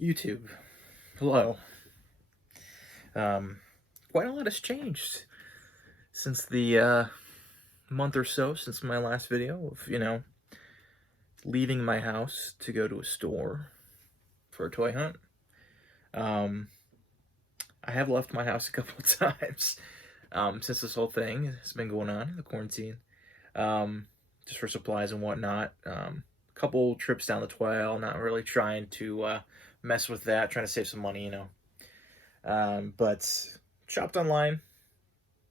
YouTube, hello. Quite a lot has changed since the month or so since my last video of, leaving my house to go to a store for a toy hunt. Um, I have left my house a couple of times since this whole thing has been going on, the quarantine, um, just for supplies and whatnot. Couple trips down the trail, not really trying to mess with that, trying to save some money. But shopped online,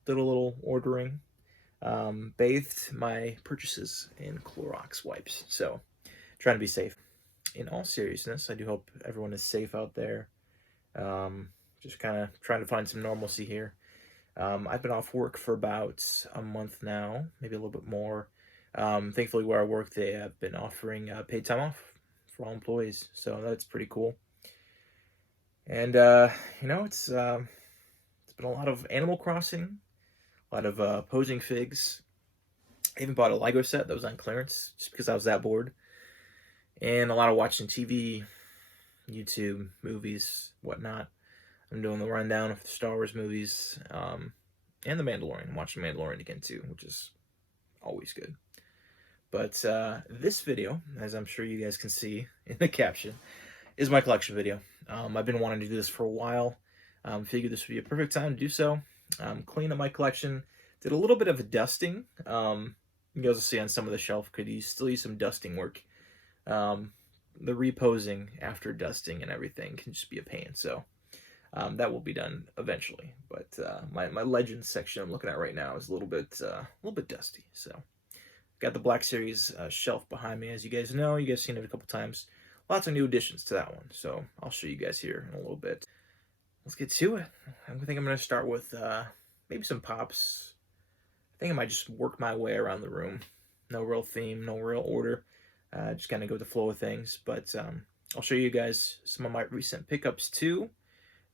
did a little ordering, bathed my purchases in Clorox wipes. So, trying to be safe. In all seriousness, I do hope everyone is safe out there. Just kind of trying to find some normalcy here. I've been off work for about a month now, maybe a little bit more. Thankfully, where I work, they have been offering paid time off for all employees, so that's pretty cool. And it's been a lot of Animal Crossing, a lot of posing figs. I even bought a Lego set that was on clearance just because I was that bored. And a lot of watching TV, YouTube, movies, whatnot. I'm doing the rundown of the Star Wars movies, and The Mandalorian. I'm watching Mandalorian again too, which is always good. But this video, as I'm sure you guys can see in the caption, is my collection video. I've been wanting to do this for a while. Figured this would be a perfect time to do so. Clean up my collection. Did a little bit of a dusting. You guys will see on some of the shelf could still use some dusting work. The reposing after dusting and everything can just be a pain. So that will be done eventually. But my Legends section I'm looking at right now is a little bit dusty. So got the Black Series shelf behind me, as you guys know. You guys seen it a couple times. Lots of new additions to that one, so I'll show you guys here in a little bit. Let's get to it. I think I'm going to start with maybe some pops. I think I might just work my way around the room. No real theme, no real order. Just kind of go with the flow of things. But I'll show you guys some of my recent pickups too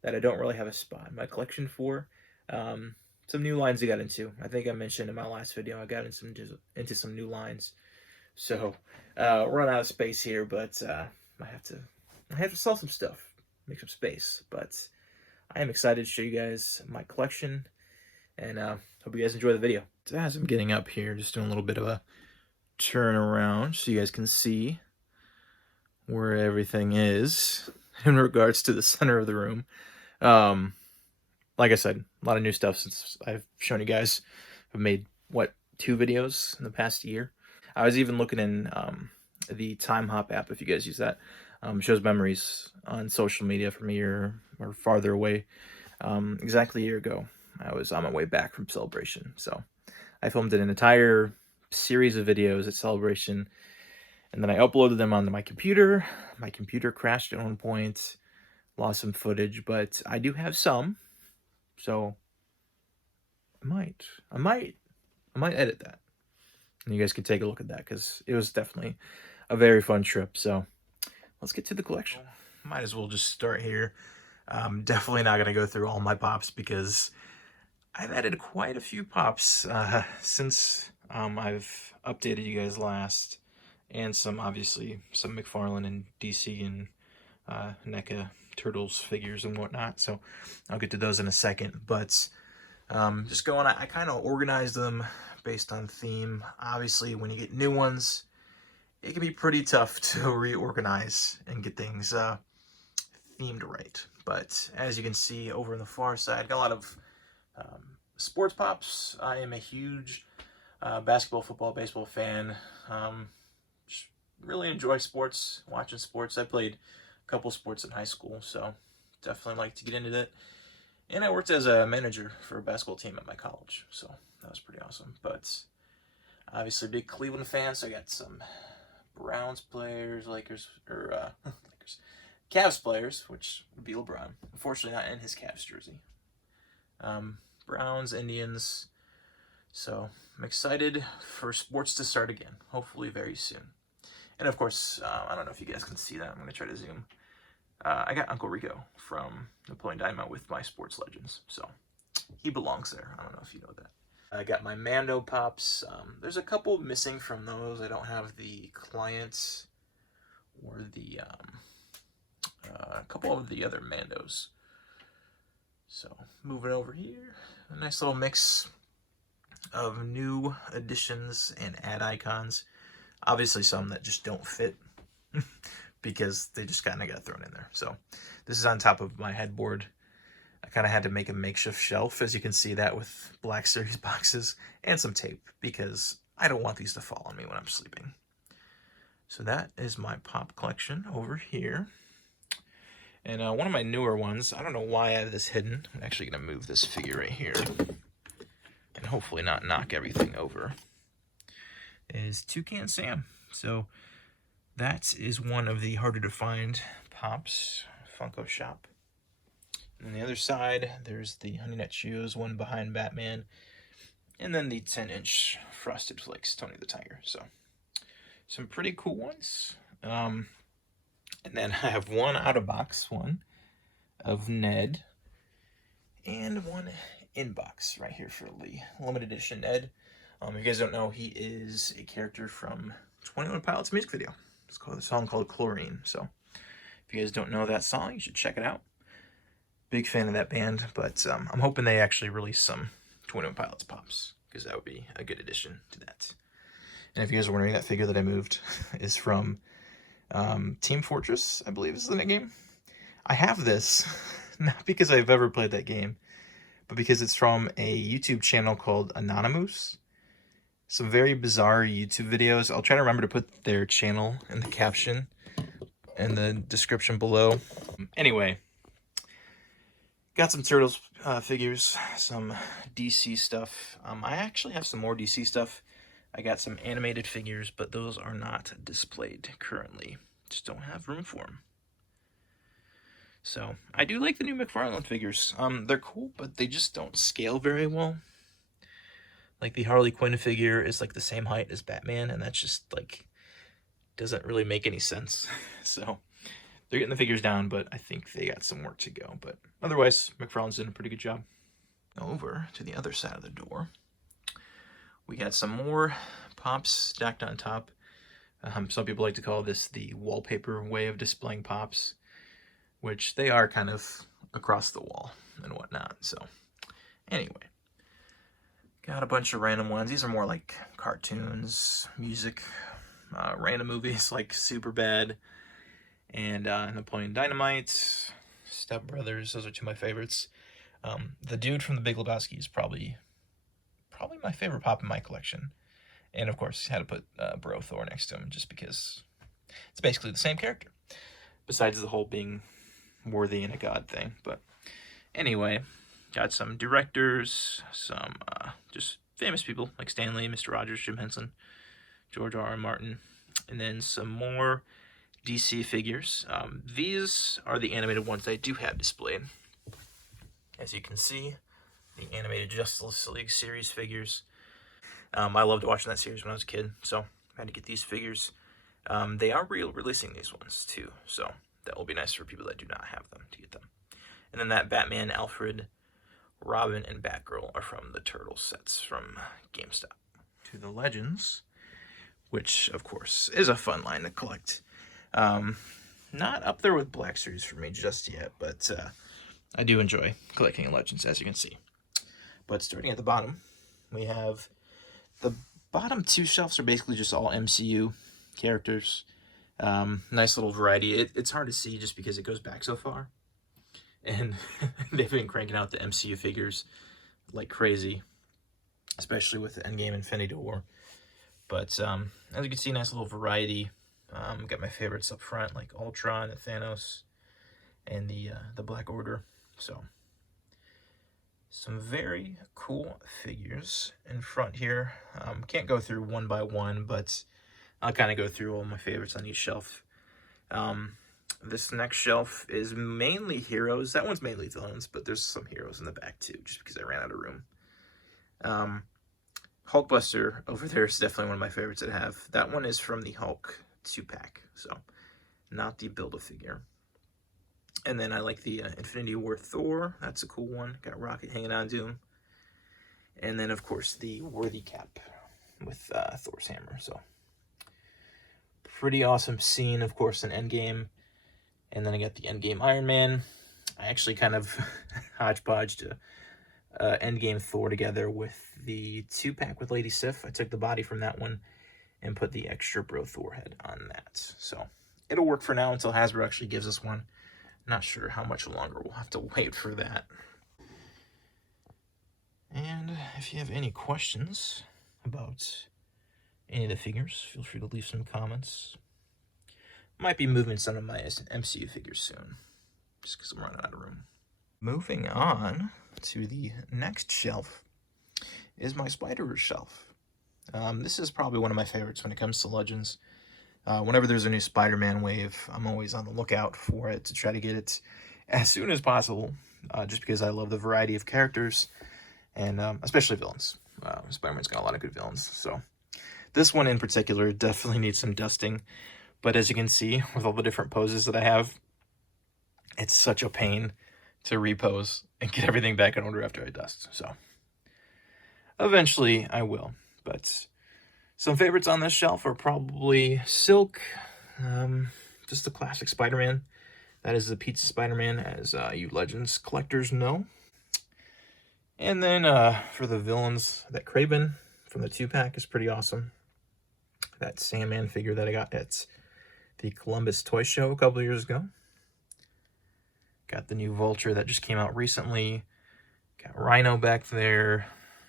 that I don't really have a spot in my collection for. Some new lines I got into. I think I mentioned in my last video I got into some new lines. So run out of space here, but I have to sell some stuff, make some space. But I am excited to show you guys my collection, and hope you guys enjoy the video. So as I'm getting up here, just doing a little bit of a turn around so you guys can see where everything is in regards to the center of the room. Like I said, a lot of new stuff since I've shown you guys. I've made, what, 2 videos in the past year. I was even looking in the Time Hop app, if you guys use that. Shows memories on social media from a year or farther away. Exactly a year ago, I was on my way back from Celebration. So I filmed an entire series of videos at Celebration, and then I uploaded them onto my computer. My computer crashed at one point, lost some footage, but I do have some. So I might edit that, and you guys can take a look at that because it was definitely a very fun trip. So let's get to the collection. Might as well just start here. I'm definitely not gonna go through all my pops because I've added quite a few pops since I've updated you guys last, and obviously some McFarlane and DC and NECA Turtles figures and whatnot. So I'll get to those in a second, but just going, I kind of organized them based on theme. Obviously, when you get new ones, it can be pretty tough to reorganize and get things themed right. But as you can see over on the far side, got a lot of sports pops. I am a huge basketball, football, baseball fan. Really enjoy sports, watching sports. I played a couple sports in high school, so definitely like to get into that. And I worked as a manager for a basketball team at my college, so that was pretty awesome. But obviously a big Cleveland fan, so I got some Browns players, Lakers, or Lakers, Cavs players, which would be LeBron. Unfortunately, not in his Cavs jersey. Browns, Indians. So I'm excited for sports to start again, hopefully very soon. And of course, I don't know if you guys can see that. I'm going to try to zoom. I got Uncle Rico from Napoleon Dynamite with my sports legends, so he belongs there. I don't know if you know that. I got my Mando pops. There's a couple missing from those. I don't have the clients or the couple of the other Mandos. So moving over here, a nice little mix of new additions and ad icons. Obviously some that just don't fit because they just kind of got thrown in there. So this is on top of my headboard. I kind of had to make a makeshift shelf, as you can see that with Black Series boxes and some tape, because I don't want these to fall on me when I'm sleeping. So that is my pop collection over here. And one of my newer ones, I don't know why I have this hidden. I'm actually going to move this figure right here and hopefully not knock everything over, is Toucan Sam. So that is one of the harder to find Pops Funko shop. And on the other side, there's the Honey Nut Cheerios, one behind Batman, and then the 10-inch Frosted Flakes, Tony the Tiger. So some pretty cool ones. And then I have one out-of-box one of Ned, and one in-box right here for the limited edition Ned. If you guys don't know, he is a character from 21 Pilots music video. It's called a song called Chlorine. So if you guys don't know that song, you should check it out. Big fan of that band, but I'm hoping they actually release some 21 Pilots pops, because that would be a good addition to that. And if you guys are wondering, that figure that I moved is from Team Fortress, I believe is the game. I have this, not because I've ever played that game, but because it's from a YouTube channel called Anonymous. Some very bizarre YouTube videos. I'll try to remember to put their channel in the caption and the description below. Anyway, got some Turtles figures, some DC stuff. I actually have some more DC stuff. I got some animated figures, but those are not displayed currently. Just don't have room for them. So I do like the new McFarlane figures. They're cool, but they just don't scale very well. Like the Harley Quinn figure is like the same height as Batman, and that's just like doesn't really make any sense. So they're getting the figures down, but I think they got some work to go. But otherwise, McFarlane's doing a pretty good job. Over to the other side of the door, we got some more pops stacked on top. Some people like to call this the wallpaper way of displaying pops, which they are kind of across the wall and whatnot. So anyway, got a bunch of random ones. These are more like cartoons, music, random movies like Superbad and Napoleon Dynamite, Step Brothers. Those are two of my favorites. The dude from The Big Lebowski is probably my favorite pop in my collection. And of course, had to put Bro Thor next to him just because it's basically the same character, besides the whole being worthy and a god thing. But anyway, got some directors, some just famous people like Stan Lee, Mr. Rogers, Jim Henson, George R.R. Martin, and then some more DC figures. These are the animated ones I do have displayed. As you can see, the animated Justice League series figures. I loved watching that series when I was a kid, so I had to get these figures. They are releasing these ones too, so that will be nice for people that do not have them to get them. And then that Batman, Alfred, Robin, and Batgirl are from the Turtle sets from GameStop. To the Legends, which of course is a fun line to collect. Not up there with Black Series for me just yet, but I do enjoy collecting Legends, as you can see. But starting at the bottom, we have the bottom two shelves are basically just all MCU characters. Nice little variety. It's hard to see just because it goes back so far. And they've been cranking out the MCU figures like crazy, especially with the Endgame Infinity War. But as you can see, nice little variety. Got my favorites up front, like Ultron and Thanos and the Black Order. So some very cool figures in front here. Can't go through one by one, but I'll kind of go through all my favorites on each shelf. This next shelf is mainly heroes. That one's mainly villains, but there's some heroes in the back too, just because I ran out of room. Hulkbuster over there is definitely one of my favorites that I have. That one is from the Hulk 2-pack, so not the Build-A-Figure. And then I like the Infinity War Thor. That's a cool one. Got Rocket hanging on to him. And then, of course, the Worthy Cap with Thor's hammer. So pretty awesome scene, of course, in Endgame. And then I got the Endgame Iron Man. I actually kind of hodgepodged Endgame Thor together with the 2-pack with Lady Sif. I took the body from that one and put the extra Bro Thor head on that. So it'll work for now until Hasbro actually gives us one. Not sure how much longer we'll have to wait for that. And if you have any questions about any of the figures, feel free to leave some comments. Might be moving some of my MCU figures soon, just because I'm running out of room. Moving on to the next shelf is my Spider-Verse shelf. This is probably one of my favorites when it comes to Legends. Whenever there's a new Spider-Man wave, I'm always on the lookout for it to try to get it as soon as possible, just because I love the variety of characters, and especially villains. Spider-Man's got a lot of good villains, so this one in particular definitely needs some dusting, but as you can see, with all the different poses that I have, it's such a pain to repose and get everything back in order after I dust, so eventually I will. But some favorites on this shelf are probably Silk, just the classic Spider-Man. That is the Pizza Spider-Man, as you Legends collectors know. And then for the villains, that Kraven from the 2-pack is pretty awesome. That Sandman figure that I got at the Columbus Toy Show a couple years ago. Got the new Vulture that just came out recently. Got Rhino back there.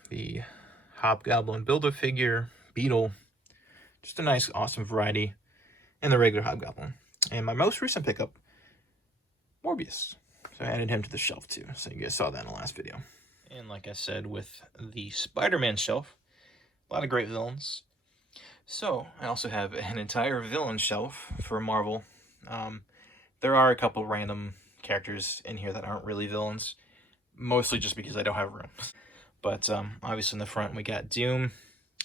The Hobgoblin Build-A-Figure. Beetle. Just a nice, awesome variety. And the regular Hobgoblin. And my most recent pickup, Morbius. So I added him to the shelf too. So you guys saw that in the last video. And like I said, with the Spider-Man shelf, a lot of great villains. So I also have an entire villain shelf for Marvel. There are a couple random characters in here that aren't really villains, mostly just because I don't have room. But obviously in the front we got Doom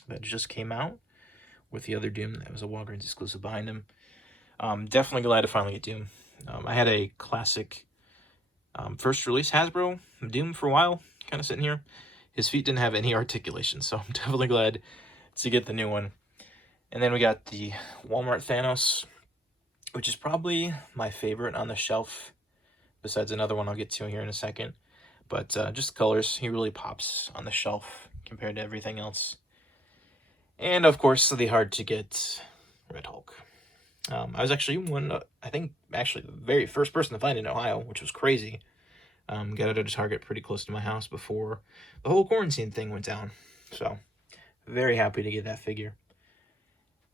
that just came out with the other Doom that was a Walgreens exclusive behind him. Definitely glad to finally get Doom. I had a classic first release Hasbro Doom for a while, kind of sitting here. His feet didn't have any articulation, so I'm definitely glad to get the new one. And then we got the Walmart Thanos, which is probably my favorite on the shelf, besides another one I'll get to here in a second. But just the colors, he really pops on the shelf compared to everything else. And of course, the hard-to-get Red Hulk. I was actually I think the very first person to find it in Ohio, which was crazy. Got it at a Target pretty close to my house before the whole quarantine thing went down. So, very happy to get that figure.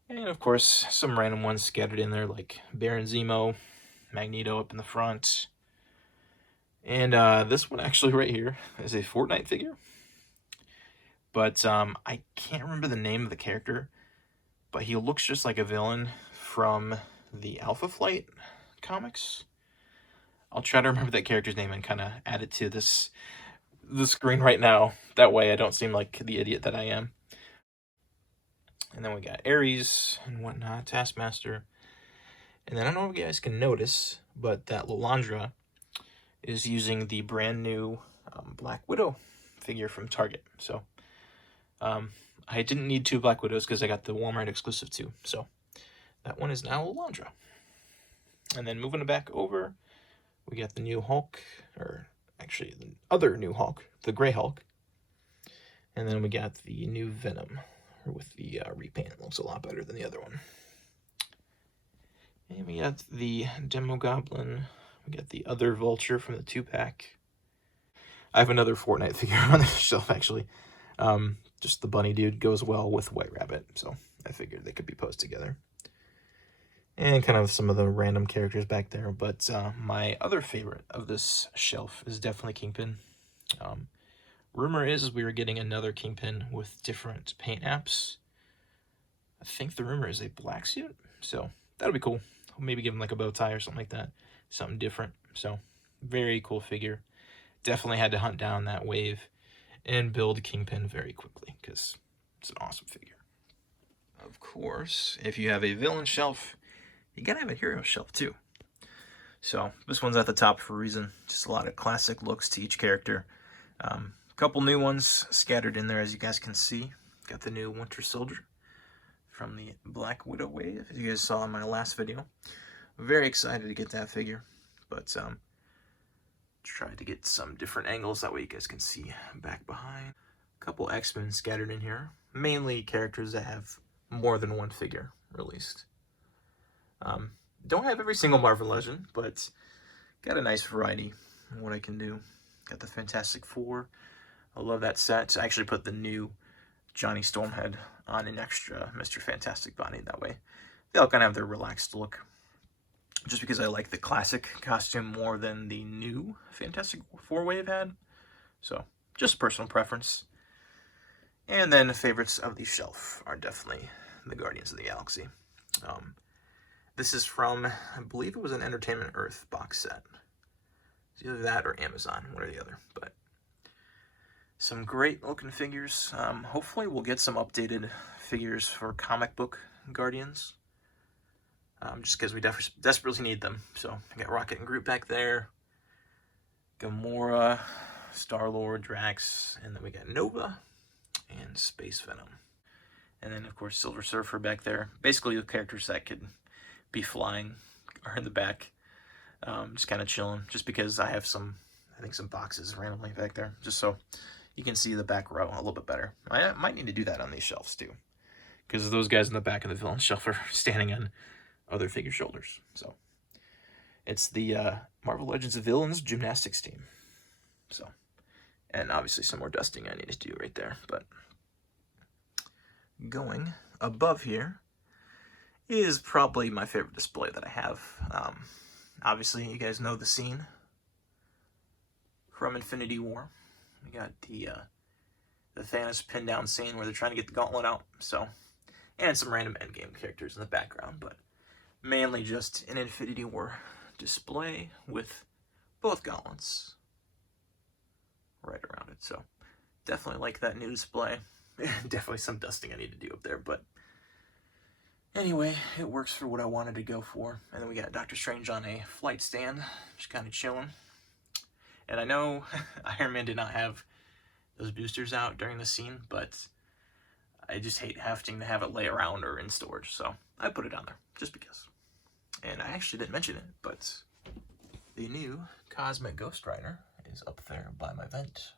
And of course, some random ones scattered in there, like Baron Zemo, Magneto up in the front. And this one actually right here is a Fortnite figure. But I can't remember the name of the character, but he looks just like a villain from the Alpha Flight comics. I'll try to remember that character's name and kind of add it to the screen right now. That way I don't seem like the idiot that I am. And then we got Ares and whatnot, Taskmaster. And then I don't know if you guys can notice, but that Lilandra is using the brand new Black Widow figure from Target. So I didn't need 2 Black Widows because I got the Walmart exclusive too. So that one is now Lilandra. And then moving it back over, we got the new Hulk, or actually the other new Hulk, the Gray Hulk. And then we got the new Venom with the repaint. It looks a lot better than the other one. And we got the Demo Goblin. We got the other Vulture from the 2-pack. I have another Fortnite figure on the shelf, actually. Just the bunny dude goes well with White Rabbit, so I figured they could be posed together. And kind of some of the random characters back there, but my other favorite of this shelf is definitely Kingpin. Rumor is we were getting another Kingpin with different paint apps. I think the rumor is a black suit, so that'll be cool. I'll maybe give him like a bow tie or something like that, something different. So very cool figure. Definitely had to hunt down that wave and build Kingpin very quickly because it's an awesome figure. Of course, if you have a villain shelf, you gotta have a hero shelf too. So this one's at the top for a reason. Just a lot of classic looks to each character. Couple new ones scattered in there, as you guys can see. Got the new Winter Soldier from the Black Widow wave, as you guys saw in my last video. Very excited to get that figure, but try to get some different angles, that way you guys can see back behind. A couple X-Men scattered in here, mainly characters that have more than one figure released. Don't have every single Marvel Legend, but got a nice variety in what I can do. Got the Fantastic Four. I love that set. I actually put the new Johnny Stormhead on an extra Mr. Fantastic body. That way they all kind of have their relaxed look. Just because I like the classic costume more than the new Fantastic Four wave had. So, just personal preference. And then favorites of the shelf are definitely the Guardians of the Galaxy. This is from, I believe it was an Entertainment Earth box set. It's either that or Amazon, one or the other. But some great looking figures. Hopefully we'll get some updated figures for comic book Guardians. Just because we desperately need them. So I got Rocket and Groot back there. Gamora, Star-Lord, Drax, and then we got Nova and Space Venom. And then of course Silver Surfer back there. Basically the characters that could be flying are in the back. Just kind of chilling, just because I have some boxes randomly back there, just so you can see the back row a little bit better. I might need to do that on these shelves too, because those guys in the back of the villain shelf are standing on other figure shoulders. So it's the Marvel Legends of Villains gymnastics team. So, and obviously some more dusting I need to do right there. But going above here is probably my favorite display that I have. Obviously, you guys know the scene from Infinity War. We got the Thanos pin down scene where they're trying to get the gauntlet out. So, and some random endgame characters in the background, but mainly just an Infinity War display with both gauntlets right around it. So, definitely like that new display. Definitely some dusting I need to do up there, but anyway, it works for what I wanted to go for. And then we got Doctor Strange on a flight stand, just kind of chilling. And I know Iron Man did not have those boosters out during the scene, but I just hate having to have it lay around or in storage, so I put it on there, just because. And I actually didn't mention it, but the new Cosmic Ghost Rider is up there by my vent.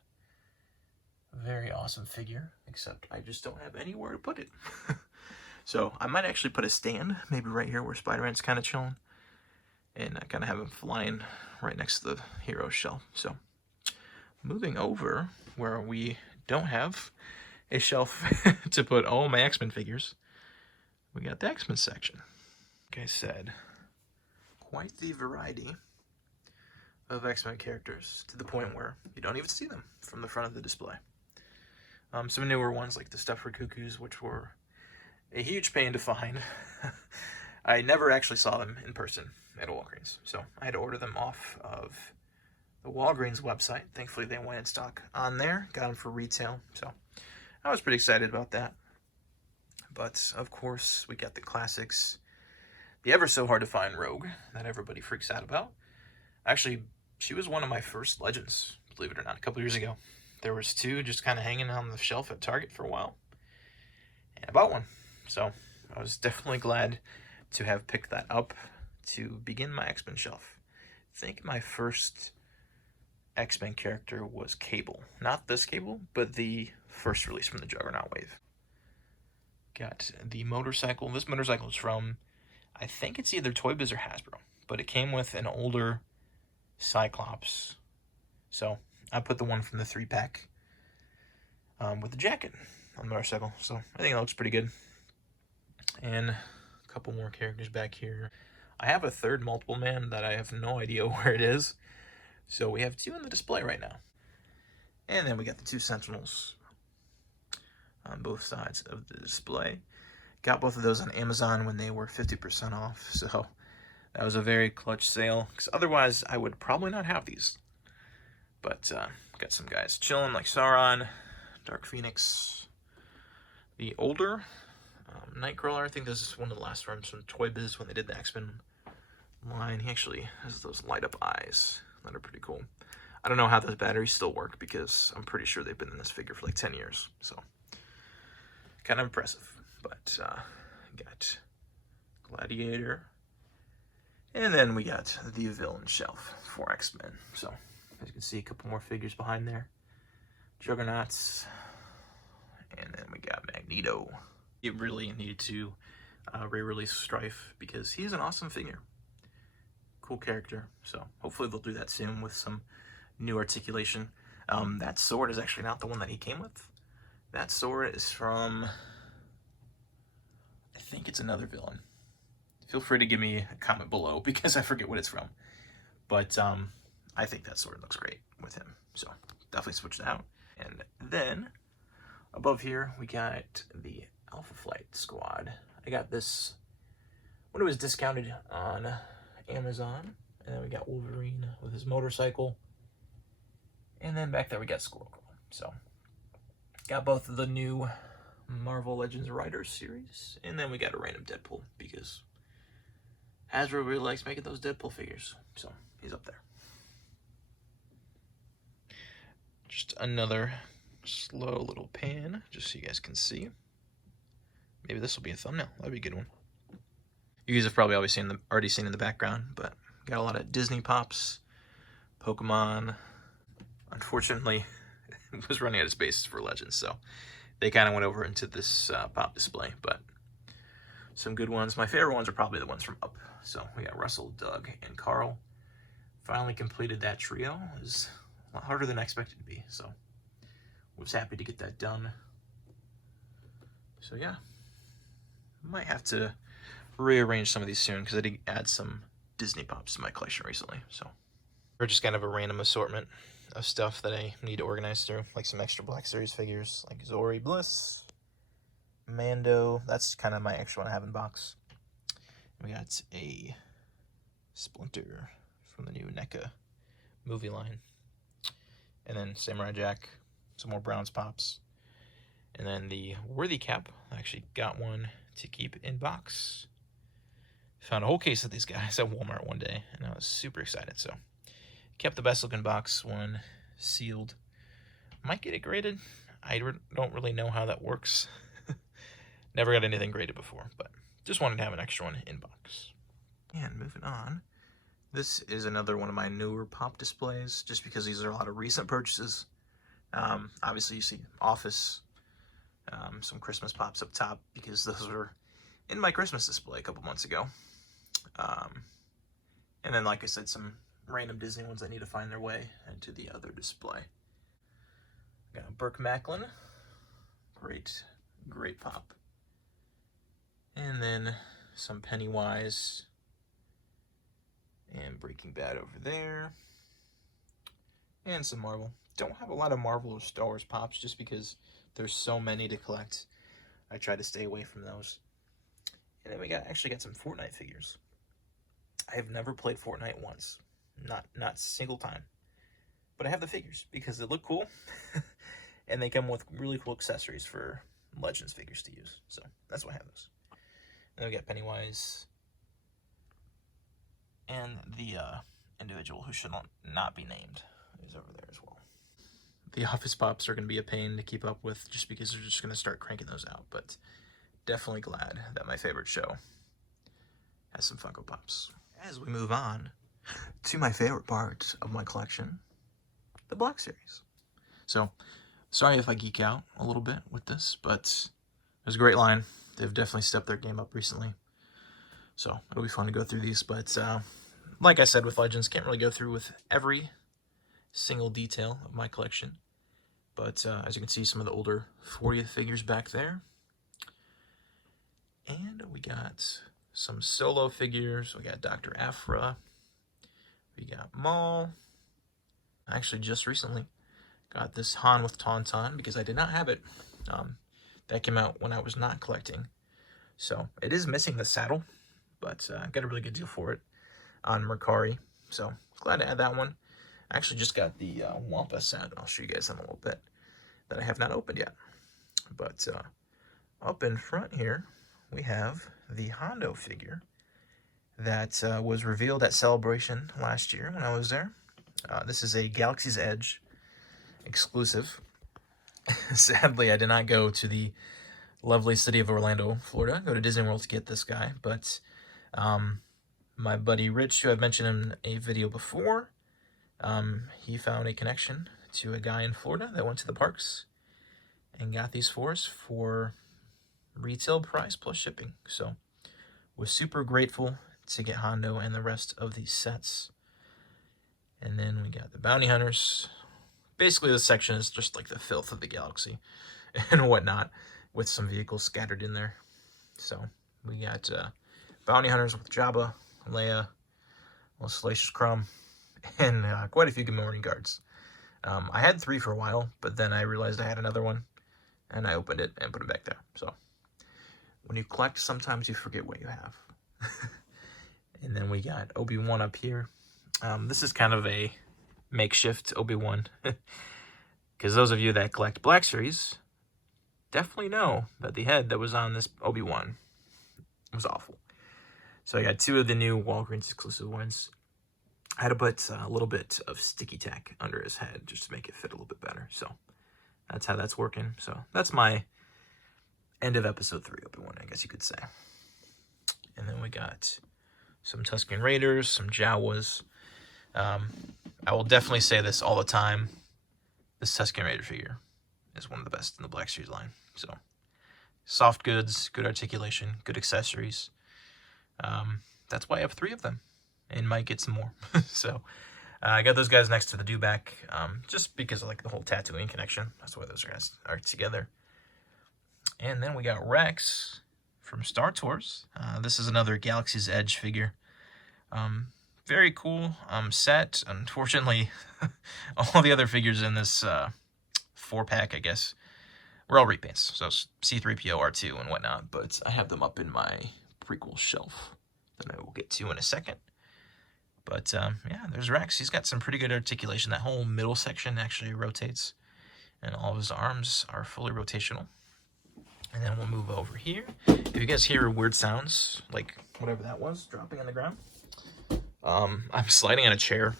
Very awesome figure, except I just don't have anywhere to put it. So I might actually put a stand, maybe right here where Spider-Man's kind of chilling, and I kind of have him flying right next to the hero shelf. So moving over where we don't have a shelf to put all my X-Men figures, we got the X-Men section. Like I said, quite the variety of X-Men characters, to the point where you don't even see them from the front of the display. Some newer ones like the Stuffer Cuckoos, which were a huge pain to find. I never actually saw them in person at Walgreens, so I had to order them off of the Walgreens website. Thankfully they went in stock on there, got them for retail, so I was pretty excited about that. But of course we got the classics, the ever so hard to find Rogue that everybody freaks out about. Actually, she was one of my first Legends, believe it or not, a couple years ago. There was two just kind of hanging on the shelf at Target for a while, and I bought one. So I was definitely glad to have picked that up to begin my X-Men shelf. I think my first X-Men character was Cable. Not this Cable, but the first release from the Juggernaut wave. Got the motorcycle. This motorcycle is from, I think it's either Toy Biz or Hasbro, but it came with an older Cyclops. So I put the one from the 3-pack with the jacket on the motorcycle. So I think it looks pretty good. And a couple more characters back here. I have a third Multiple Man that I have no idea where it is. So we have two in the display right now. And then we got the two Sentinels on both sides of the display. Got both of those on Amazon when they were 50% off. So that was a very clutch sale, because otherwise I would probably not have these. But got some guys chilling like Sauron, Dark Phoenix, the older Nightcrawler. I think this is one of the last runs from Toy Biz when they did the X-Men line. He actually has those light up eyes that are pretty cool. I don't know how those batteries still work, because I'm pretty sure they've been in this figure for like 10 years. So kind of impressive. But got Gladiator And then we got the villain shelf for X-Men. So, as you can see, a couple more figures behind there. Juggernauts. And then we got Magneto. It really needed to re-release Strife because he's an awesome figure. Cool character. So, hopefully they'll do that soon with some new articulation. That sword is actually not the one that he came with. That sword is from... I think it's another villain. Feel free to give me a comment below because I forget what it's from. But I think that sword looks great with him. So definitely switch that out. And then above here we got the Alpha Flight Squad. I got this when it was discounted on Amazon. And then we got Wolverine with his motorcycle. And then back there we got Squirrel Girl. So got both of the new Marvel Legends Riders series. And then we got a random Deadpool because Hasbro really likes making those Deadpool figures, so he's up there. Just another slow little pan, just so you guys can see. Maybe this will be a thumbnail. That'd be a good one. You guys have probably already seen in the background, but got a lot of Disney pops, Pokemon. Unfortunately, it was running out of space for Legends, so they kind of went over into this pop display, but some good ones. My favorite ones are probably the ones from Up. So we got Russell, Doug, and Carl. Finally completed that trio. It was a lot harder than I expected to be. So was happy to get that done. So yeah, might have to rearrange some of these soon because I did add some Disney pops to my collection recently. So or just kind of a random assortment of stuff that I need to organize through, like some extra Black Series figures, like Zori Bliss, Mando. That's kind of my extra one I have in box. We got a Splinter from the new NECA movie line. And then Samurai Jack, some more Browns pops. And then the Worthy Cap. I actually got one to keep in box. Found a whole case of these guys at Walmart one day, and I was super excited. So kept the best looking box one sealed. Might get it graded. I don't really know how that works. Never got anything graded before, but just wanted to have an extra one in box. And moving on, this is another one of my newer pop displays, just because these are a lot of recent purchases. Obviously, you see Office, some Christmas pops up top, because those were in my Christmas display a couple months ago. And then, like I said, some random Disney ones that need to find their way into the other display. Got Burke Macklin, great pop. And then some Pennywise and Breaking Bad over there. And some Marvel. Don't have a lot of Marvel or Star Wars pops just because there's so many to collect. I try to stay away from those. And then we actually got some Fortnite figures. I have never played Fortnite once. Not a single time. But I have the figures because they look cool. And they come with really cool accessories for Legends figures to use. So that's why I have those. Then we got Pennywise. And the individual who should not be named is over there as well. The Office pops are going to be a pain to keep up with just because they're just going to start cranking those out. But definitely glad that my favorite show has some Funko Pops. As we move on to my favorite part of my collection, the Black Series. So, sorry if I geek out a little bit with this, but it was a great line. They've definitely stepped their game up recently. So, it'll be fun to go through these. But, like I said with Legends, can't really go through with every single detail of my collection. But, as you can see, some of the older 40th figures back there. And we got some solo figures. We got Dr. Aphra. We got Maul. Actually, just recently got this Han with Tauntaun because I did not have it. That came out when I was not collecting. So it is missing the saddle, but I got a really good deal for it on Mercari. So glad to add that one. I actually just got the Wampa set. I'll show you guys in a little bit that I have not opened yet. But up in front here, we have the Hondo figure that was revealed at Celebration last year when I was there. This is a Galaxy's Edge exclusive. Sadly, I did not go to the lovely city of Orlando, Florida, go to Disney World to get this guy, but My buddy Rich, who I've mentioned in a video before, he found a connection to a guy in Florida that went to the parks and got these for us for retail price plus shipping. So was super grateful to get Hondo and the rest of these sets. And then we got the bounty hunters. Basically, this section is just like the filth of the galaxy and whatnot, with some vehicles scattered in there. So we got bounty hunters with Jabba, Leia, Salacious Crumb, and quite a few Gamorrean guards. I had 3 for a while, but then I realized I had another one, and I opened it and put it back there. So when you collect, sometimes you forget what you have. And then we got Obi-Wan up here. This is kind of a makeshift Obi-Wan, because those of you that collect Black Series definitely know that the head that was on this Obi-Wan was awful. So I got 2 of the new Walgreens exclusive ones. I had to put a little bit of sticky tack under his head just to make it fit a little bit better. So that's how that's working. So that's my end of episode 3 Obi-Wan, I guess you could say. And then we got some Tusken Raiders, some Jawas. I will definitely say this all the time. This Tusken Raider figure is one of the best in the Black Series line. So soft goods, good articulation, good accessories. That's why I have 3 of them and might get some more. So I got those guys next to the Dewback, just because I like the whole Tatooine connection. That's why those guys are together. And then we got Rex from Star Tours. This is another Galaxy's Edge figure. Very cool set. Unfortunately, all the other figures in this 4-pack, I guess, were all repaints. So C-3PO, R2, and whatnot. But I have them up in my prequel shelf that I will get to in a second. But yeah, there's Rex. He's got some pretty good articulation. That whole middle section actually rotates, and all of his arms are fully rotational. And then we'll move over here. If you guys hear weird sounds, like whatever that was dropping on the ground, I'm sliding on a chair.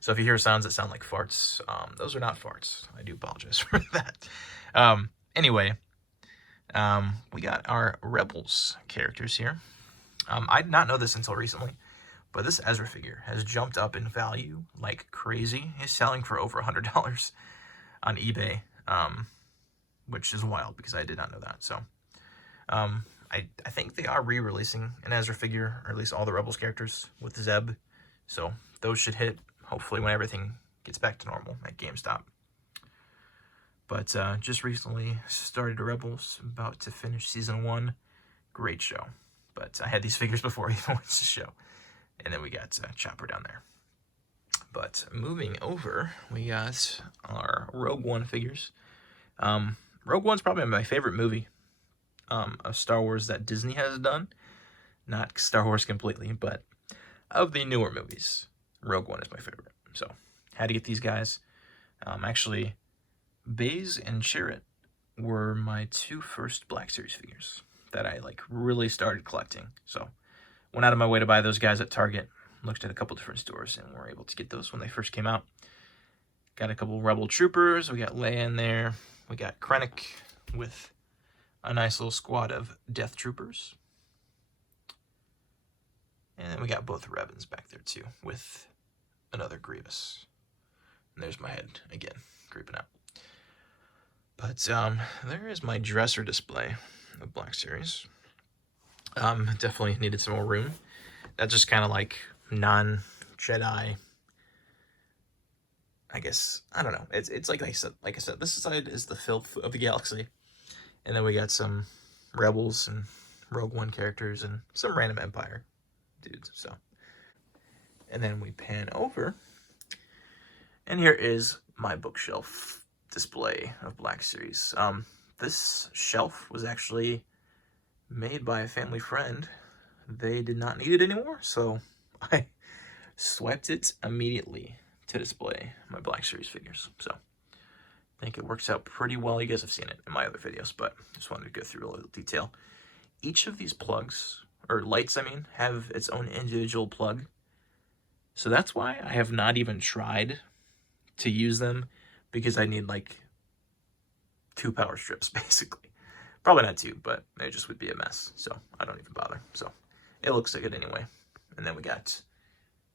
So if you hear sounds that sound like farts, those are not farts. I do apologize for that. Anyway, we got our Rebels characters here. I did not know this until recently, but this Ezra figure has jumped up in value like crazy. He's selling for over $100 on eBay, which is wild because I did not know that. So I think they are re-releasing an Ezra figure, or at least all the Rebels characters with Zeb. So those should hit, hopefully, when everything gets back to normal at GameStop. But just recently started Rebels, about to finish Season 1. Great show. But I had these figures before I even went to the show. And then we got Chopper down there. But moving over, we got our Rogue One figures. Rogue One's probably my favorite movie of Star Wars that Disney has done. Not Star Wars completely, but of the newer movies, Rogue One is my favorite. So, had to get these guys. Actually, Baze and Chirrut were my 2 first Black Series figures that I really started collecting. So, went out of my way to buy those guys at Target. Looked at a couple different stores and were able to get those when they first came out. Got a couple Rebel Troopers. We got Leia in there. We got Krennic with a nice little squad of Death Troopers. And then we got both Revans back there too, with another Grievous. And there's my head again, creeping out. But there is my dresser display of Black Series. Definitely needed some more room. That's just kind of like non-Jedi, I guess. I don't know. It's like I said, this side is the filth of the galaxy. And then we got some Rebels and Rogue One characters and some random Empire dudes. So, and then we pan over, and here is my bookshelf display of Black Series. This shelf was actually made by a family friend. They did not need it anymore, so I swiped it immediately to display my Black Series figures. So I think it works out pretty well. You guys have seen it in my other videos, but just wanted to go through a little detail. Each of these plugs, or lights I mean, have its own individual plug. So that's why I have not even tried to use them, because I need like 2 power strips basically. Probably not 2, but it just would be a mess. So I don't even bother. So it looks like it anyway. And then we got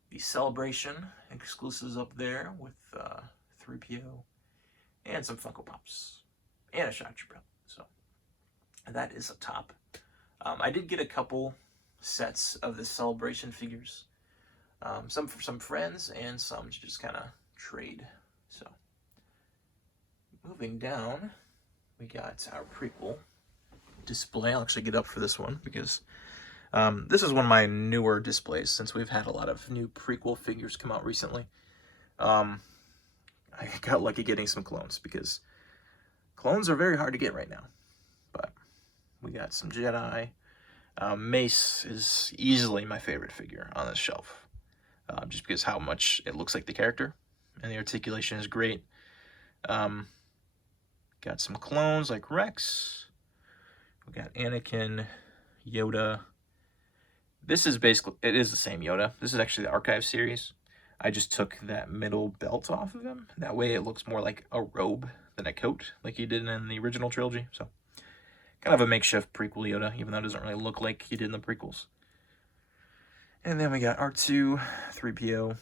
the Celebration exclusives up there with 3PO and some Funko Pops and a Shock Trooper. So that is up top. I did get a couple sets of the Celebration figures. Some for some friends and some to just kind of trade. So moving down, we got our prequel display. I'll actually get up for this one because this is one of my newer displays since we've had a lot of new prequel figures come out recently. I got lucky getting some clones because clones are very hard to get right now. But we got some Jedi. Mace is easily my favorite figure on this shelf. Just because how much it looks like the character. And the articulation is great. Got some clones like Rex. We got Anakin, Yoda. This is basically, it is the same Yoda. This is actually the Archive series. I just took that middle belt off of him. That way it looks more like a robe than a coat, like he did in the original trilogy. So, kind of a makeshift prequel Yoda, even though it doesn't really look like he did in the prequels. And then we got R2, 3PO.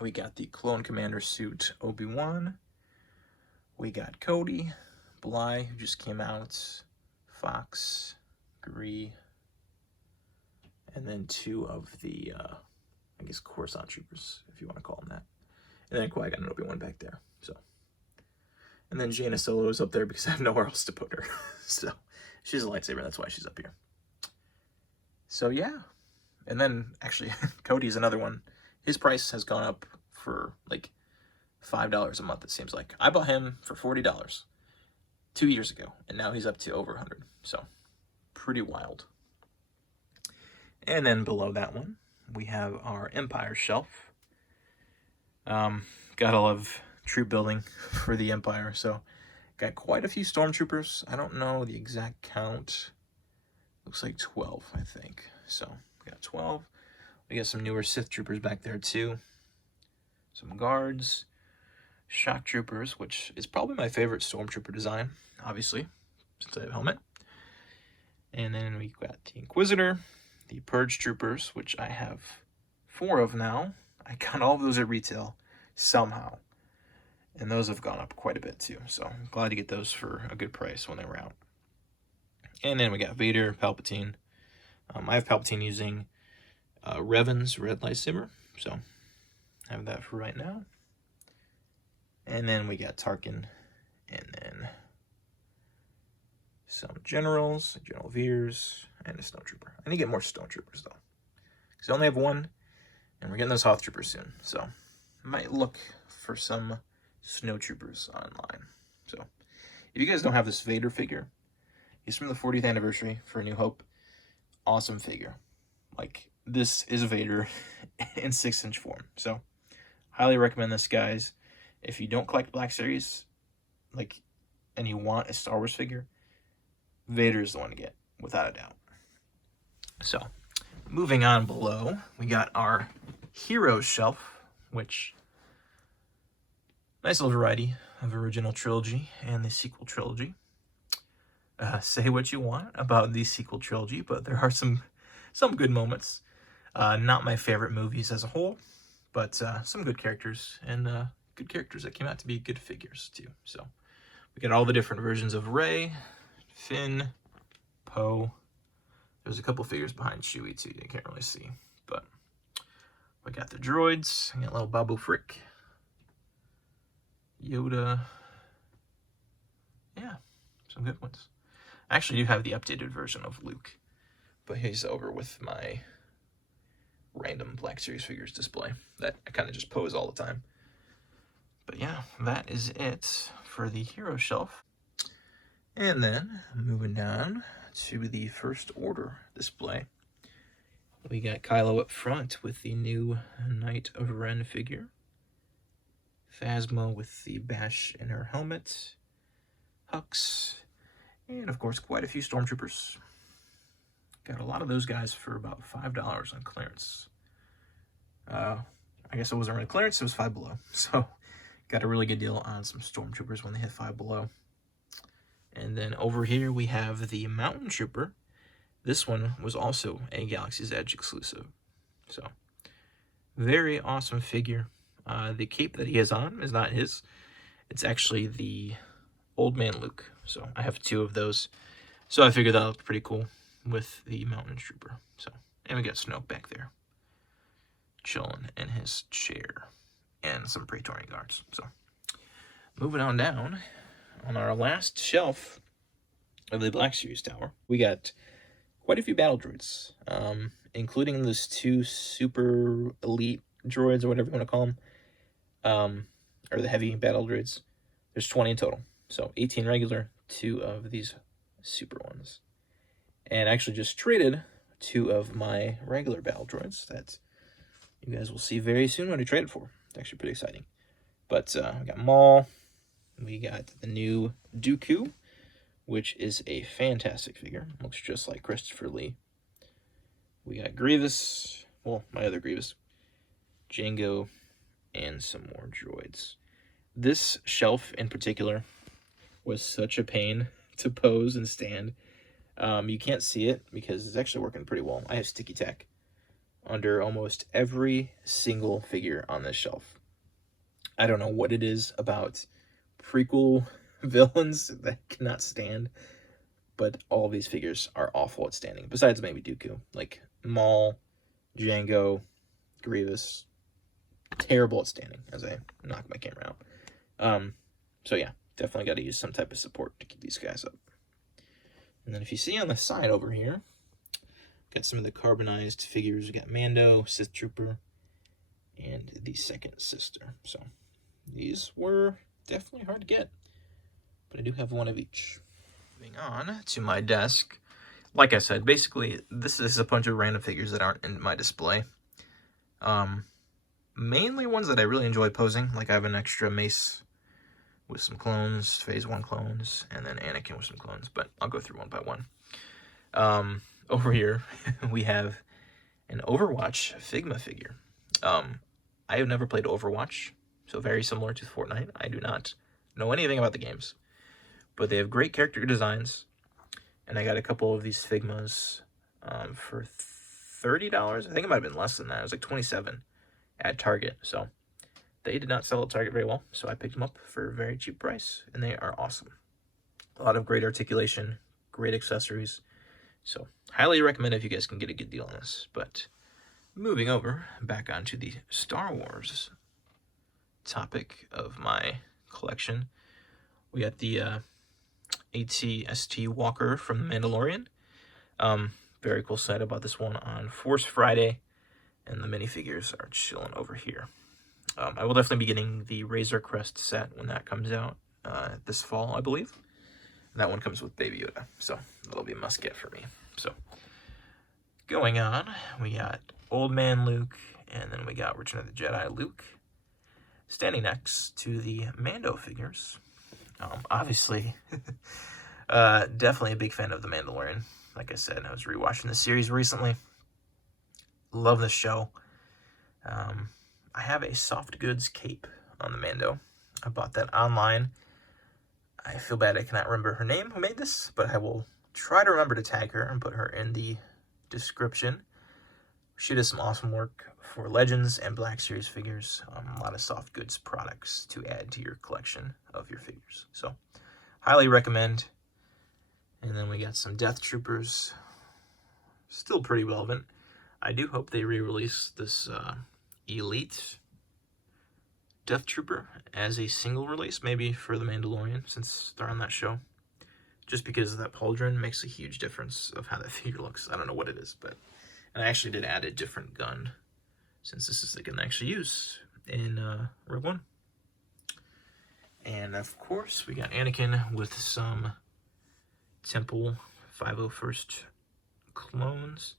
We got the Clone Commander suit Obi-Wan. We got Cody, Bly, who just came out, Fox, Gree, and then two of the, I guess, Coruscant troopers, if you want to call them that. And then Qui-Gon and Obi-Wan back there. So, and then Jaina Solo is up there because I have nowhere else to put her. So, she's a lightsaber, that's why she's up here. So, yeah. And then, actually, Cody's another one. His price has gone up for, like, $5 a month, it seems like. I bought him for $40 2 years ago, and now he's up to over $100. So, pretty wild. And then below that one, we have our Empire shelf. Gotta love troop building for the Empire. So, got quite a few stormtroopers. I don't know the exact count. Looks like 12, I think. So, we got 12. We got some newer Sith troopers back there too. Some guards. Shock troopers, which is probably my favorite stormtrooper design, obviously, since I have a helmet. And then we got the Inquisitor, the Purge troopers, which I have 4 of now. I got all of those at retail somehow. And those have gone up quite a bit too. So I'm glad to get those for a good price when they were out. And then we got Vader, Palpatine. I have Palpatine using Revan's red lightsaber. So I have that for right now. And then we got Tarkin. And then some generals, General Veers, and a snowtrooper. I need to get more snowtroopers though. Because I only have 1. And we're getting those Hoth troopers soon. So I might look for some snowtroopers online. So if you guys don't have this Vader figure, he's from the 40th anniversary for A New Hope. Awesome figure. Like, this is Vader in 6-inch form. So highly recommend this, guys. If you don't collect Black Series, like, and you want a Star Wars figure, Vader is the one to get, without a doubt. So, moving on below, we got our Heroes shelf, which, nice little variety of original trilogy and the sequel trilogy. Say what you want about the sequel trilogy, but there are some good moments. Not my favorite movies as a whole, but some good characters, and good characters that came out to be good figures too. So we got all the different versions of Rey, Finn, Poe. There's a couple figures behind Chewie too, you can't really see, but we got the droids. We got little Babu Frick, Yoda. Yeah, some good ones. I actually do have the updated version of Luke, but he's over with my random Black Series figures display that I kind of just pose all the time. But yeah, that is it for the hero shelf. And then, moving down to the First Order display, we got Kylo up front with the new Knight of Ren figure. Phasma with the Bash in her helmet. Hux. And of course, quite a few Stormtroopers. Got a lot of those guys for about $5 on clearance. I guess it wasn't really clearance, it was Five Below. So, got a really good deal on some Stormtroopers when they hit Five Below. And then over here we have the Mountain Trooper. This one was also a Galaxy's Edge exclusive. So, very awesome figure. The cape that he has on is not his. It's actually the Old Man Luke. So, I have 2 of those. So, I figured that looked pretty cool with the Mountain Trooper. So, and we got Snoke back there, chilling in his chair, and some Praetorian guards. So, moving on down, on our last shelf of the Black Series Tower, we got quite a few battle droids, including those 2 super elite droids, or whatever you want to call them, or the heavy battle droids. There's 20 in total, so 18 regular, 2 of these super ones. And I actually just traded 2 of my regular battle droids that you guys will see very soon what I traded for. It's actually pretty exciting. But we got Maul, we got the new Dooku, which is a fantastic figure. Looks just like Christopher Lee. We got Grievous, well, my other Grievous, Jango, and some more droids. This shelf in particular was such a pain to pose and stand. You can't see it because it's actually working pretty well. I have sticky tack under almost every single figure on this shelf. I don't know what it is about prequel villains that cannot stand, but all of these figures are awful at standing, besides maybe Dooku. Like Maul, Jango, Grievous, terrible at standing as I knock my camera out. So yeah, definitely got to use some type of support to keep these guys up. And then if you see on the side over here, got some of the carbonized figures. We got Mando, Sith Trooper, and the second sister. So these were definitely hard to get, but I do have 1 of each. Moving on to my desk. Like I said, basically, this is a bunch of random figures that aren't in my display. Mainly ones that I really enjoy posing. Like I have an extra Mace with some clones, Phase 1 clones, and then Anakin with some clones, but I'll go through one by one. Over here, we have an Overwatch Figma figure. I have never played Overwatch, so very similar to Fortnite. I do not know anything about the games, but they have great character designs, and I got a couple of these Figmas for $30. I think it might have been less than that. It was like $27 at Target, so they did not sell at Target very well, so I picked them up for a very cheap price, and they are awesome. A lot of great articulation, great accessories, so highly recommend if you guys can get a good deal on this. But moving over back onto the Star Wars topic of my collection, we got the AT-ST Walker from The Mandalorian. Very cool set. I bought this one on Force Friday, and the minifigures are chilling over here. I will definitely be getting the Razor Crest set when that comes out this fall, I believe. That one comes with Baby Yoda, so that'll be a must-get for me. So, going on, we got Old Man Luke, and then we got Return of the Jedi Luke, standing next to the Mando figures. Obviously, definitely a big fan of The Mandalorian. Like I said, I was rewatching the series recently. Love this show. I have a soft goods cape on the Mando. I bought that online. I feel bad I cannot remember her name who made this, but I will try to remember to tag her and put her in the description. She does some awesome work for Legends and Black Series figures. A lot of soft goods products to add to your collection of your figures. So, highly recommend. And then we got some Death Troopers. Still pretty relevant. I do hope they re-release this Elite Death Trooper as a single release, maybe for The Mandalorian, since they're on that show. Just because that pauldron makes a huge difference of how that figure looks. I don't know what it is, but... And I actually did add a different gun, since this is the gun I actually use in Rogue One. And of course, we got Anakin with some Temple 501st clones.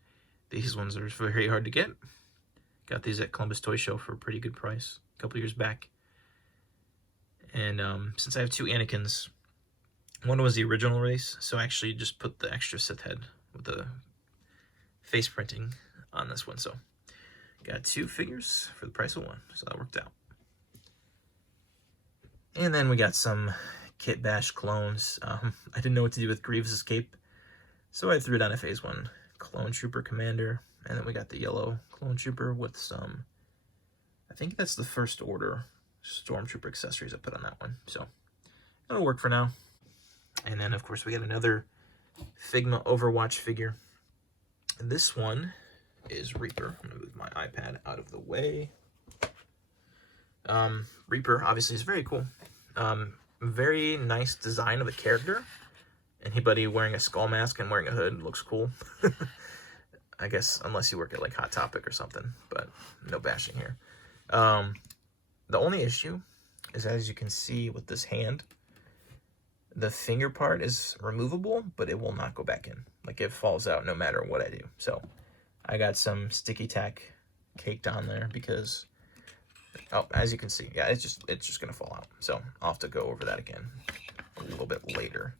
These ones are very hard to get. Got these at Columbus Toy Show for a pretty good price a couple years back. And since I have 2 Anakins, one was the original release, so I actually just put the extra Sith head with the face printing on this one. So got 2 figures for the price of 1, so that worked out. And then we got some Kit Bash clones. I didn't know what to do with Grievous' cape, so I threw down a Phase 1 Clone Trooper Commander, and then we got the yellow clone trooper with some, I think that's the First Order Stormtrooper accessories I put on that one. So that'll work for now. And then, of course, we got another Figma Overwatch figure. This one is Reaper. I'm going to move my iPad out of the way. Reaper, obviously, is very cool. Very nice design of the character. Anybody wearing a skull mask and wearing a hood looks cool. I guess, unless you work at, like, Hot Topic or something. But no bashing here. The only issue is, as you can see with this hand, the finger part is removable, but it will not go back in. Like, it falls out no matter what I do. So I got some sticky tack caked on there because, oh, as you can see, yeah, it's just gonna fall out. So I'll have to go over that again a little bit later.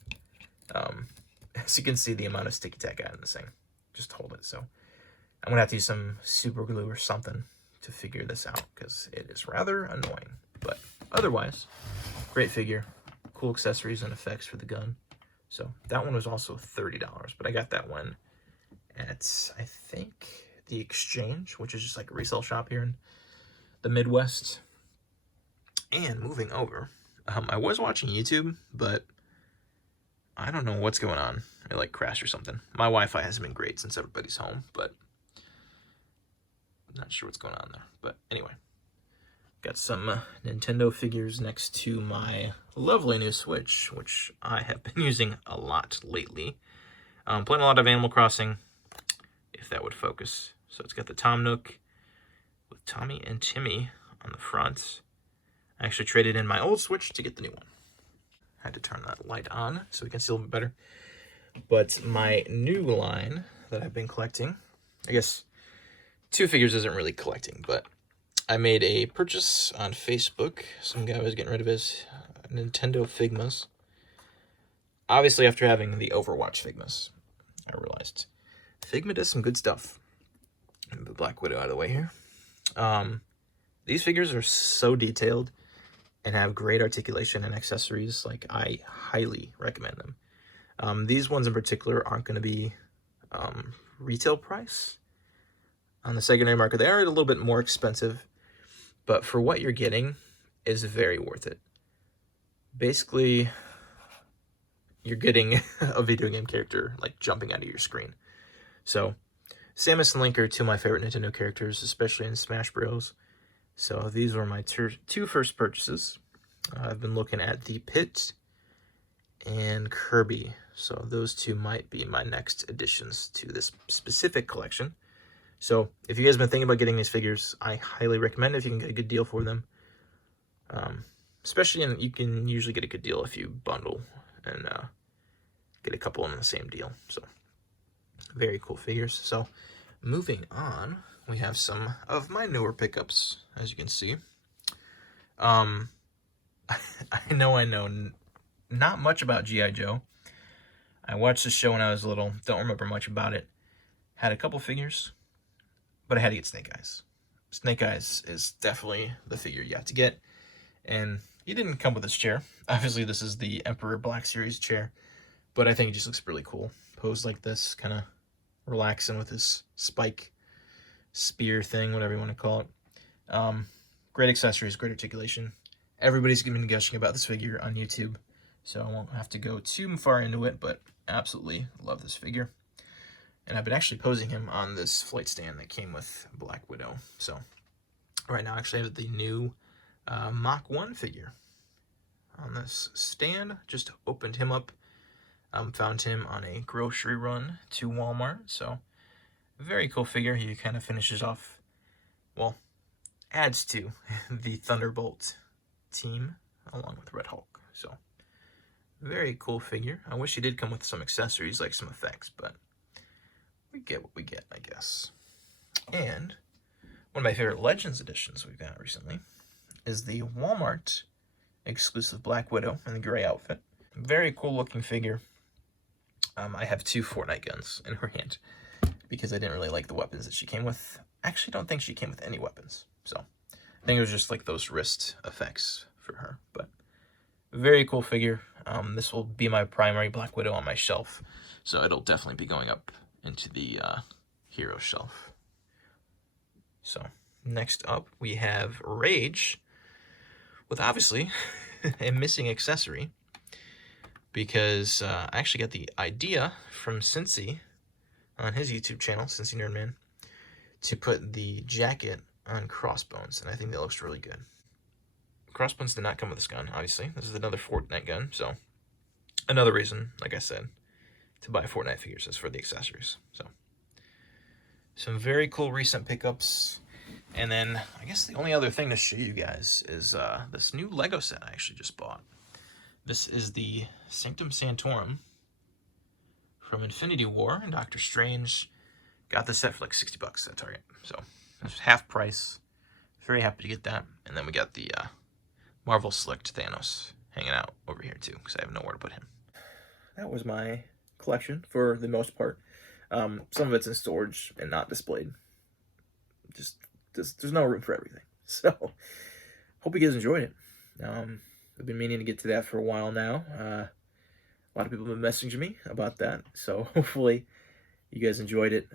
As you can see, the amount of sticky tack I got in this thing, just to hold it. So I'm gonna have to use some super glue or something to figure this out because it is rather annoying. But otherwise, great figure, cool accessories and effects for the gun. So that one was also $30, but I got that one at, I think, the Exchange, which is just like a resale shop here in the Midwest. And moving over, I was watching YouTube, but I don't know what's going on. It like crashed or something. My Wi-Fi hasn't been great since everybody's home, but not sure what's going on there. But anyway, got some Nintendo figures next to my lovely new Switch, which I have been using a lot lately. Playing a lot of Animal Crossing, if that would focus. So it's got the Tom Nook with Tommy and Timmy on the front. I actually traded in my old Switch to get the new one. I had to turn that light on so we can see a little bit better. But my new line that I've been collecting, I guess two figures isn't really collecting, but I made a purchase on Facebook. Some guy was getting rid of his Nintendo Figmas. Obviously, after having the Overwatch Figmas, I realized Figma does some good stuff. Move the Black Widow out of the way here. These figures are so detailed and have great articulation and accessories. Like, I highly recommend them. These ones in particular aren't going to be retail price on the secondary market. They are a little bit more expensive, but for what you're getting is very worth it. Basically, you're getting a video game character like jumping out of your screen. So Samus and Link are two of my favorite Nintendo characters, especially in Smash Bros. So these were my two first purchases. I've been looking at the Pit and Kirby. So those two might be my next additions to this specific collection. So if you guys have been thinking about getting these figures, I highly recommend it if you can get a good deal for them. Especially, you can usually get a good deal if you bundle and get a couple in the same deal. So very cool figures. So moving on, we have some of my newer pickups, as you can see. I know not much about G.I. Joe. I watched the show when I was little, don't remember much about it. Had a couple figures, but I had to get Snake Eyes. Snake Eyes is definitely the figure you have to get, and he didn't come with his chair. Obviously, this is the Emperor Black Series chair, but I think it just looks really cool. Posed like this, kind of relaxing with his spike spear thing, whatever you want to call it. Great accessories, great articulation. Everybody's been gushing about this figure on YouTube, so I won't have to go too far into it, but absolutely love this figure. And I've been actually posing him on this flight stand that came with Black Widow. So right now I actually have the new Mach 1 figure on this stand. Just opened him up. Found him on a grocery run to Walmart. So very cool figure. He kind of finishes off, well, adds to the Thunderbolt team along with Red Hulk. So very cool figure. I wish he did come with some accessories, like some effects, but we get what we get, I guess. And one of my favorite Legends editions we've got recently is the Walmart exclusive Black Widow in the gray outfit. Very cool looking figure. I have two Fortnite guns in her hand because I didn't really like the weapons that she came with. I actually don't think she came with any weapons. So I think it was just like those wrist effects for her. But very cool figure. This will be my primary Black Widow on my shelf. So it'll definitely be going up into the hero shelf. So next up we have Rage, with obviously a missing accessory, because I actually got the idea from Cincy on his YouTube channel, Cincy Nerdman, to put the jacket on Crossbones, and I think that looks really good. Crossbones did not come with this gun, obviously. This is another Fortnite gun, so another reason, like I said, to buy Fortnite figures is for the accessories. So some very cool recent pickups. And then I guess the only other thing to show you guys is this new Lego set I actually just bought. This is the Sanctum Sanctorum from Infinity War and Doctor Strange. Got the set for like 60 bucks at Target. So it's half price. Very happy to get that. And then we got the Marvel Slicked Thanos hanging out over here too, because I have nowhere to put him. That was my collection for the most part. Some of it's in storage and not displayed. Just there's no room for everything. So hope you guys enjoyed it. I've been meaning to get to that for a while now. A lot of people have been messaging me about that, so hopefully you guys enjoyed it.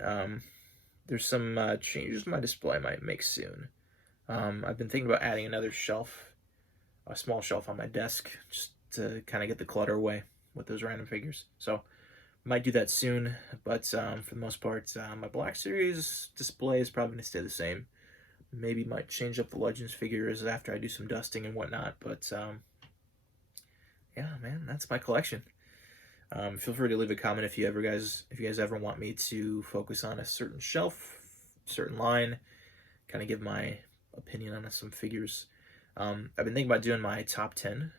There's some changes to my display I might make soon. I've been thinking about adding another shelf, a small shelf on my desk, just to kind of get the clutter away with those random figures. So might do that soon, but for the most part, my Black Series display is probably going to stay the same. Maybe might change up the Legends figures after I do some dusting and whatnot, but yeah, man, that's my collection. Feel free to leave a comment if you guys ever want me to focus on a certain shelf, certain line, kind of give my opinion on some figures. I've been thinking about doing my top 10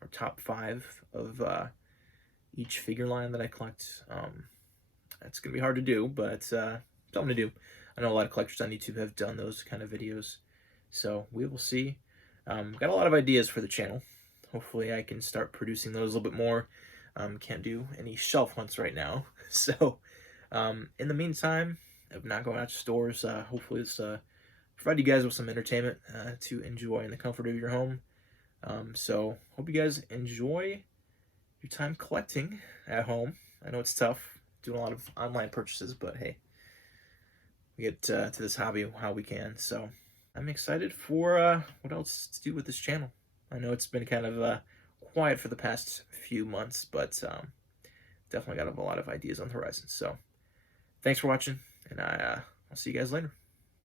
or top 5 of each figure line that I collect. That's gonna be hard to do, but something to do. I know a lot of collectors on YouTube have done those kind of videos, so we will see. Got a lot of ideas for the channel. Hopefully I can start producing those a little bit more. Can't do any shelf hunts right now. So in the meantime, of not going out to stores, hopefully this provide you guys with some entertainment to enjoy in the comfort of your home. So hope you guys enjoy your time collecting at home. I know it's tough doing a lot of online purchases, but hey, we get to this hobby how we can. So I'm excited for what else to do with this channel. I know it's been kind of quiet for the past few months, but definitely got a lot of ideas on the horizon. So thanks for watching, and I'll see you guys later.